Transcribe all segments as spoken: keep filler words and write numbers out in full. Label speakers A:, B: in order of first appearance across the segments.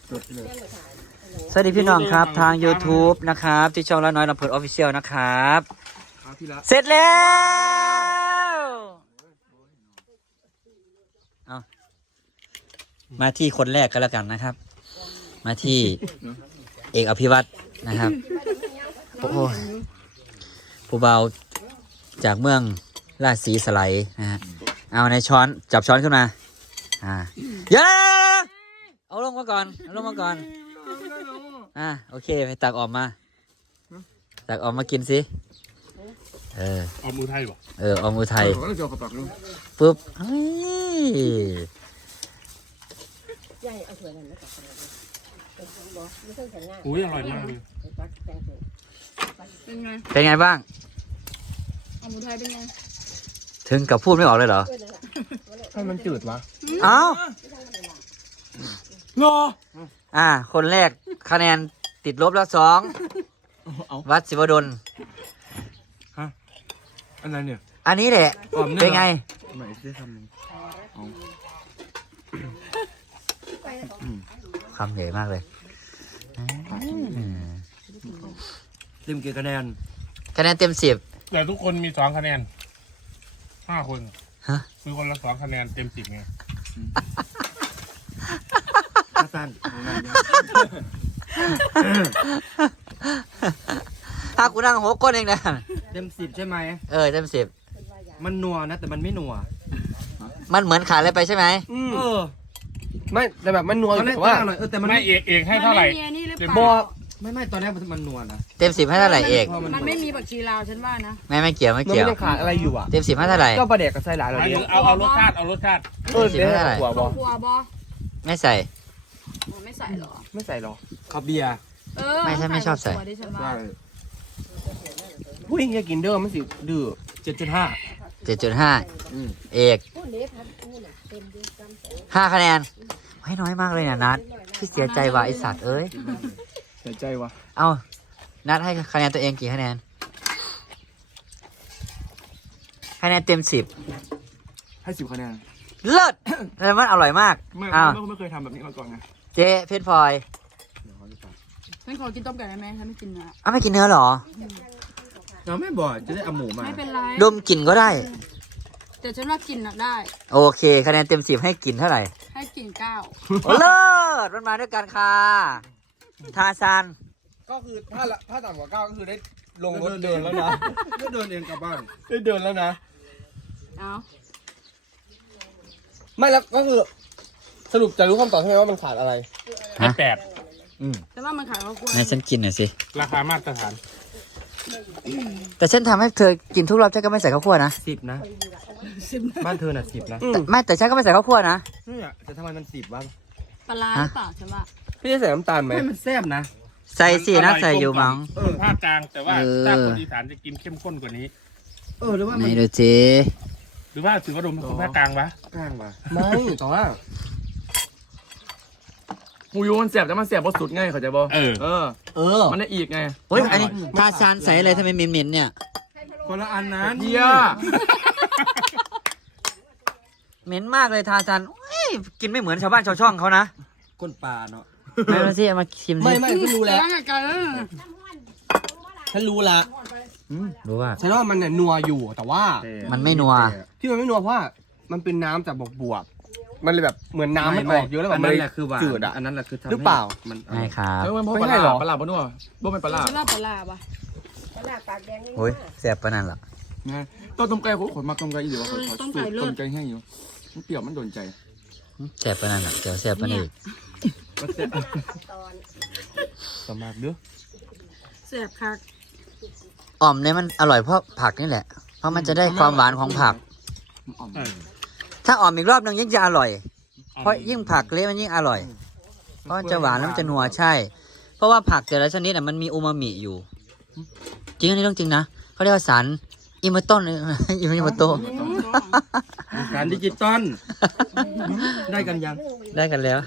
A: สวัสดีพี่น้องครับทาง YouTube นะครับที่ช่องละน้อยลำเพลินออฟฟิเชียลนะครับเสร็จแล้วเอามาที่คนแรกก็แล้วกันนะครับมาที่เอกอภิวัตรนะครับโอ้โหผู้เบาจากเมืองราชสีสไลด์นะฮะเอาในช้อนจับช้อนขึ้นมาอ่าเดี๋ยวเอาลงมาก่อนเอาลงมาก่อนอ่าโอเคไปตักออกมาตักออกมากินสิเออ
B: ออมอุทัยป่ะ
A: เออออมอุทัยปุ๊บเฮ้ย
B: อุ้ยอร่อยมากเลย
C: เป็นไง
A: เป็นไงบ้าง
C: ออมอุทัยเป็นไง
A: ถึงกับพูดไม่ออกเลยเหรอ
D: ให้มันจืดวะ
A: เอ้าโง่อ่าคนแรกคะแนนติดลบแล้วสองวัดศิวดล
D: ฮะอันนั้นเนี่ย
A: อันนี้แหละเป็นไง
D: ไหนได้คำหนึ่ง
A: คำใหญ่มากเลย
D: เต็มกี่คะแนน
A: คะแนนเต็มสิบ
B: แต่ทุกคนมีสองคะแนนห้าคน
A: ฮะ
B: มีคนละสองคะแนนเต็มสิบไง
D: สั้น
A: ถ้ากูนั่งหกคนเองนะ
D: เต็มสิบใช่ไหม
A: เออเต็มสิบ
D: มันนัวนะแต่มันไม่นัว
A: มันเหมือนขาดอะไรไปใช่ไหม
D: เออไม่แต่แบบมันนัวแต่ว่าเออแต่มัน
B: ไม่เอกเอกให้เท่าไหร่
D: บอกไม่ไม่ตอนแรกมันนัวนะ
A: เต็มสิบให้เท่าไหร่เอก
C: มันไม่มีผักชีลาวฉันว่านะ
A: ไม่ไม่เกี่ยวไม่เกี่ยว
D: มันยังขาดอะไรอยู่อ่ะ
A: เต็มสิบให้เท่าไหร่
D: ก็ประเด็กกับไส้หลายเรา
B: เดียวเอาเอารสชาติเอารสชาติ
A: เต็มสิบให้เท่าไหร่
C: ขัวบอขัวบอ
A: ไม่ใส่
C: ไม่ใส่หรอ
D: ไม่ใส่หรอข้าวเบียร์
A: ไม่ใช่ไม่ชอบใส่
D: ผู้หญิงจะกินเด้อมันสิดื้อเจ็ดจุดห้า
A: เจ็ดจุดห้าเอกห้าคะแนนให้น้อยมากเลยเนี่ยนัดพี่เสียใจว่ะไอสัตว์เอ้ย
D: เสียใจว่ะ
A: เอานัดให้คะแนนตัวเองกี่คะแนนคะแนนเต็มสิบ
D: ให้สิบคะแนน
A: เลิศแต่มันอร่อยมาก
D: ไม่ไม่เคยทำแบบนี้มาก่อนไง
A: เจ๊เพชรพลอย
C: ฉันขอกินต้มไก่ได้ไหมฉันไม่กินเนื้อ
A: อ้าวไม่กินเนื้อหรอ
D: เราไม่บ่อยจะได้เอาหมูมา
C: ไม่เป็นไร
A: ดมกลิ่นก็ได้
C: แต่ฉันว่ากินน่ะได้
A: โอเคคะแนนเต็มสิบให้กลิ่นเท่าไหร่
C: ให้กินเก้า
A: เลิศมันมาด้วยกันค่ะทาซาน
D: ก็คือถ้าถ้าต่ำกว่าเก้าก็คือได้ลงรถเดินแล้วนะได้เดินเองกลับบ้านได้เดินแล้วนะ
C: เอา
D: ไม่แล้วก็คือสรุปจะรู้คำตอบใช่ไหมว่ามันขาดอะไร
B: ให้แปด
C: แต่ว่ามันขายข้าวกล้วย
A: ให้ฉันกินหน่อยสิ
B: ราคามาตรฐาน
A: แต่ฉันทำให้เธอกินทุกรอบฉันก็ไม่ใส่ข้าวคั่วนะ
D: สิบนะบ้านเธอน่ะสิบนะ
A: ไม่แต่ฉันก็ไม่ใส่ข้าวคั่วนะ
D: นี่อ่ะแต่ทำไมมันสิบวะ
C: ปลาหรือเปล่าฉันว่า
D: พี่จะใส่น้ำตาลไหมมันแซ่บนะ
A: ใส่สินะใส่อยู่มั้ง
B: คนภาคกลางแต่ว่าถ้าคนอีสานจะกินเข้มข้นกว่านี้
D: เออหรือว่า
A: ไม่ดูจี
B: หรือว่าถือว่าดมเป็นคนภาคกลางปะ
D: กลางปะไม่แต่ว่าหมูยูมันเสียบแต่มันเสียบเพราะสุดง่ายเขาใจบ่
B: เออ
D: เออเออมันได้อีกไง
A: โอ้ยอันนี้ทาซานใส่อะไรทำไมเหม็นๆเนี่ย
D: คนละอันนะเยี่ย
A: เหม็นมากเลยทาซานกินไม่เหมือนชาวบ้านชาวช่องเขานะ
D: ก้นปลาเนาะ
A: ไม่มาสิมาชิมสิ
D: ไม่ไม่ฉันรู้แล้วฉันรู้ละ
A: รู้ว่า
D: ฉันว่ามันเนี่ยนัวอยู่แต่ว่า
A: มันไม่นัว
D: ที่มันไม่นัวเพราะว่ามันเป็นน้ำจากบวบบวบมันเลยแบบเหมือนน้ำมันออกเยอะแล้วแบบมันจืดอ่ะอันนั้นแหละคือหรือเปล่า
A: มันไม่ครับ
D: ไม่ใช่หรอปลาปลานัวบ่เป็นปลา
C: ฉันว่าปลาปะ
A: ปลาปากแดงโอ้ยแซ่บปะนั่นหรอ
D: ต้นต้มไก่ขนมาต้มไก่อีกหรือว่าต้มไก่ต้มไก่แห้งอยู่มันเปรี้ยวมันโดนใจ
A: แซ่บปะนั่นหรอเดี๋ยวแซ่บปะนี่
D: สมัครเด้อ
C: แซ่บคัก
A: อ่อมเนี่ยมันอร่อยเพราะผักนี่แหละเพราะมันจะได้ความหวานของผักถ้าอ่อมอีกรอบนึงยิ่งจะอร่อยเพราะยิ่งผักเละมันยิ่งอร่อยเพราะมันจะหวานแล้วมันจะนัวใช่เพราะว่าผักแต่ละชนิดน่ะมันมีอูมามิอยู่จริงอันนี้เรื่องจริงนะเขาเรียกว่าสารอิมเมอร์ต้นอิมเมอร์โต
D: สารดิจิตอลได้กันยัง
A: ได้กันแล้ว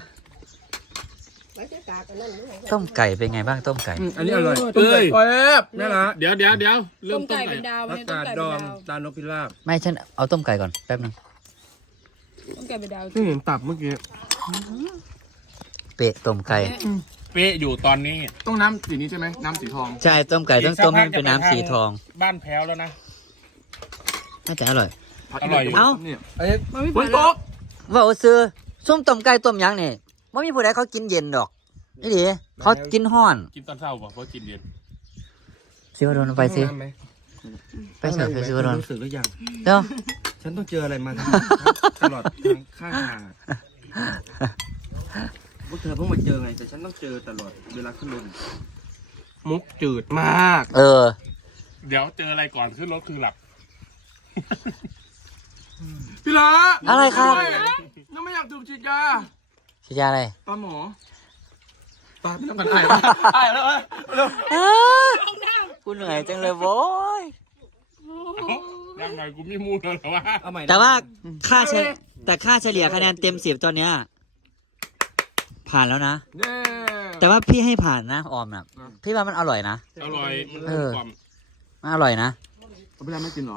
A: ต้มไก่เป็นไงบ้างต้มไก่
D: อันนี้อร่อยเอ้ยนี่นะ
B: เดี๋ยวเดี๋ยวเดี๋ยวเริ่ม
C: ต้มไก่เป็นดาว
D: ผักกาดดองตาลนกพิราบ
A: ไม่ฉันเอาต้มไก่ก่อนแป๊บนึง
C: ต้มไก่เป็นดาว
D: ที่เห็นตับเมื่อกี้
A: เป๊ะต้มไก่
B: เป๊ะอยู่ตอนนี้
D: ต้องน้ำสีนี้ใช่ไหมน้ำสีทอง
A: ใช่ต้มไก่ต้องต้มให้มันเป็นน้ำสีทอง
B: บ้านแพ้วแล้วนะ
A: น่าจะอร่อย
B: อร่อยอยู่
A: เอ้า
D: เนี่ยเอ้ย
C: มันไม่
D: ฝ
C: ผ่าน น
D: ต
C: แล้ว
D: ก
A: ว่าเอาซื้อส้มต้มไก่ต้มหยังนี่ไม่มีผู้ใดเขากินเย็นดอกนี่ดิเขากินห้อน
B: กินตอนเช้าบอกว่ากินเย็น
A: ซิวาโดนเอาไปซิ
D: น้ำหม
A: ไปเสิร์ฟไปซิวาโดน
E: รู้สึกหรือยัง
A: เดี๋ยว
E: ฉันต้องเจออะไรมาทั้งตลอดทางข้างทางอะพวกเธอเพิ่งมาเจอไง แต่ฉันต้องเจอตลอดเวลาขึ้นรถ
D: มุกจืดมาก
A: เออ
B: เดี๋ยวเจออะไรก่อนขึ้นรถคือหลับ
D: พี่ละ
A: อะไรครับ
D: ยังไม่อยากถูกฉีดยา
A: ฉีดยาอะไร
D: ปลาหมอปลาพี่ต้องกันไอ้ไอ้แล้วเร็ว
A: กูเหนื่อยจังเลยโว้ย
B: ยังไงกูไม่มูลแล้ววะ
E: เอาใหม่นะ
A: แต่ว่าค่าเฉลี่ยแต่ค่าเฉลี่ยคะแนนเต็มสิบตอนเนี้ยผ่านแล้วนะ
D: เย้
A: แต่ว่าพี่ให้ผ่านนะออมนะพี่ว่ามันอร่อยนะ
B: อร่อยมัน
A: เออ
B: ความ
A: มันอร่อยนะ
D: เอาไปแล้วไม่กินเหรอ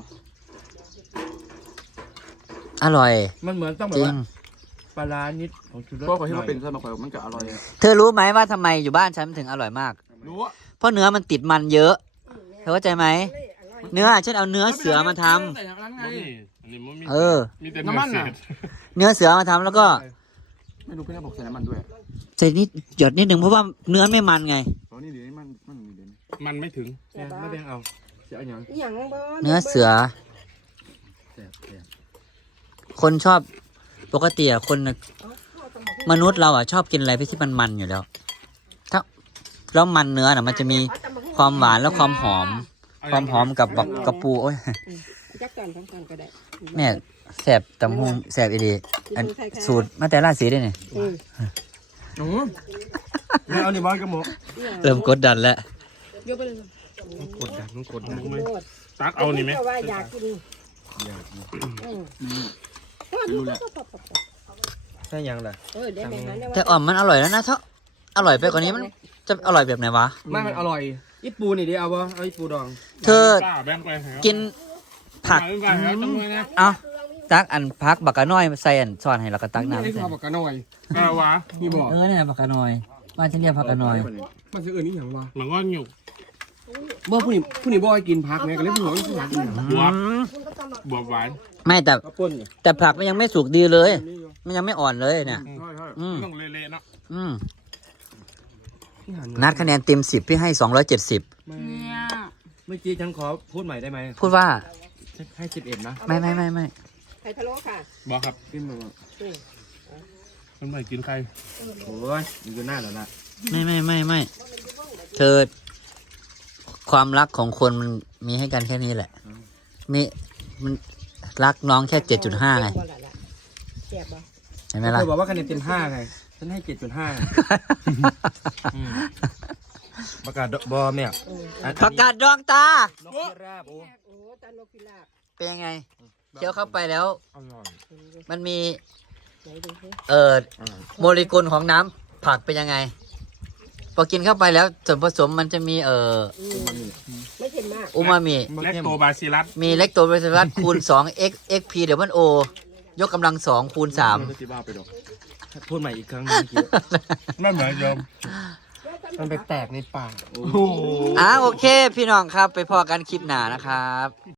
A: อร่อย
E: มันเหมือนต้องแบ
A: จ
E: บ
A: ริง
E: ว่าปลาร้านิดของชูรส
D: เพราะว่าที่
E: หน่
D: มั
E: อน ย
D: เป็นใช่ไหมข่อยมันก็อร่อยอะ
A: เธอรู้ไหมว่าทำไมอยู่บ้านฉันมันถึงอร่อยมาก
D: รู้อะ
A: เพราะเนื้อมันติดมันเยอะ เธอเข้าใจไหม เนื้อฉันเอาเนื้อเสือมาทำ
D: แต่อย่างนั้นไง
B: บ่มีอันนี้มันมี
A: เออ
B: มีแต่
D: น้ำมัน
B: เศ
D: น่ะ
B: ษ
A: เนื้อเสือมาทำแล้วก็
D: ไม่รู้พี่น่าบอกใส่น้ำมันด้วย
A: ใส่นิดหยดนิดหนึ่งเพราะว่าเนื้อไม่มันไง
D: ตอนนี้เดี๋ยวมันมันมีเดี๋ยวนี้
B: มันไม่ถึง
E: เนี่ยไม่แบ่งเอาจะเอาอย่าง
C: อย่างบ่
A: เนื้อเสือ
E: แซ่บแซ่บ
A: คนชอบปกติอะคนน่ะมนุษย์เราอ่ะชอบกินอะไรที่มันมันอยู่แล้ว ถ้าแล้วมันเนื้อน่ะมันจะมีความหวานและความหอม ความหอมกับบักกระปูโอ้ย
C: จักก่อนพร้อมกันก็ได้
A: แม่แสบตำหงแสบอีดีอันสูตรมาแต่ราศีได้เนี่ย
C: อืม
D: โอ้
E: ไม่เอานี่บอลกับหมู
A: เริ่มกดดันแล้ว
C: ยกไปเลย
E: กดดันต้องกดดัน
B: ไหมตักเอานี่ไหม
C: ว่าอยากกินอืม
D: รู้แล้ว
E: ใช่ยังล่ะ
C: เออได้แบ่งนั้นได้ว่า
A: แต่อ่อมมันอร่อยแล้วนะถ้าอร่อยไปกว่านี้มันจะอร่อยแบบไหนวะ
D: ไม่มันอร่อย
E: อีปูนี่ดิเอาบ่เอาอีปูดอง
A: เธอ
B: ป้าแบ่งไปให้
A: กินผัก
B: ไปไปแล้วจังเลยนะ
A: เอาตักอันพักบักกะน้อยใส่อันซอนให้แล้วก็ตัก
D: นี่
A: น้ำ
D: คือ
A: ใส่
D: ข้าวปากกาหน่อย
B: ก็วะ
D: นี่บอก
A: เออเนี่ยบักกะน้อยบ้านฉันเรียกผักกะน้อย
D: มันจะเอื่นนี่อย่างวะ
B: มันก็อยู่
D: บ่ผู้นี้ผู้นี้บ่ให้กินพักไงก็เลยผู้หลวงผู้หลวงกินอย่าง
B: บวบ
A: อืม
B: บวบหวาน
A: ไม่แต่
E: ข้าวปุ้นเนี่ย
A: แต่ผักมันยังไม่สุกดีเลย มันยังไม่อ่อนเลยเนี่ย
D: ใช่ใช่
A: อืม
B: ต้องเละๆเนาะ
A: อืม
D: ที่หัน
A: นัดคะแนนเต็มสิบพี่ให้สองร้อยเจ็ดสิบ
C: เนี่ย
E: เมื่อกี้ฉันขอพูดใหม่ได้ไหม
A: พูดว่า
E: ให้สิบเอ็ดนะ
A: ไม่ไม่ไม่ไม่
C: ไข่พะโล้ค่ะ
B: บอกครับ
D: กินแบบ
B: มันไม่กินใคร
E: โอ้ยอยู่หน้าแล้วนะ
A: ไม่ไม่ไม่ไม่เธอ ความรักของคนมันมีให้กันแค่นี้แหละ มีมันรักน้องแค่เจ็ดจุดห้าไง
C: แซ่บบ่
A: เห็นไหม
E: เธ
A: ล่ะ
E: อบอกว่าคะแนนเต็มห้าไง ฉันให้เจ็ดจุดห้าประกาศบอแม่
A: ประกาศดวงตา
E: นกพิราบโอ้
C: โอ้ตานกพิราบ
A: เป็นยังไงเคี้ยวเข้าไปแล้ว
B: อร่อย
A: มันมี
C: ไหนดูสิ
A: เอ่อโมเลกุลของน้ำผักเป็นยังไง พอกินเข้าไปแล้วส่วนผสมมันจะมีเอ่อ
C: ไม่เค็มมาก
A: อูมามิ
B: แลคโตบาซิลัส
A: มีเล็กโตเบสลัสคูณสอง x x p เดี๋ยวมันโอยกกำลังสองคูณสาม
B: ที่บ้าไปดอก
E: พูดใหม่อีกครั้งหนึงเมื่อกี้
B: ไม่เหมือนเดิม
D: มันไปแตกในปาก
E: โอ้
A: อ่าโอเค พี่น้องครับไปพอกันคลิปหนานะครับ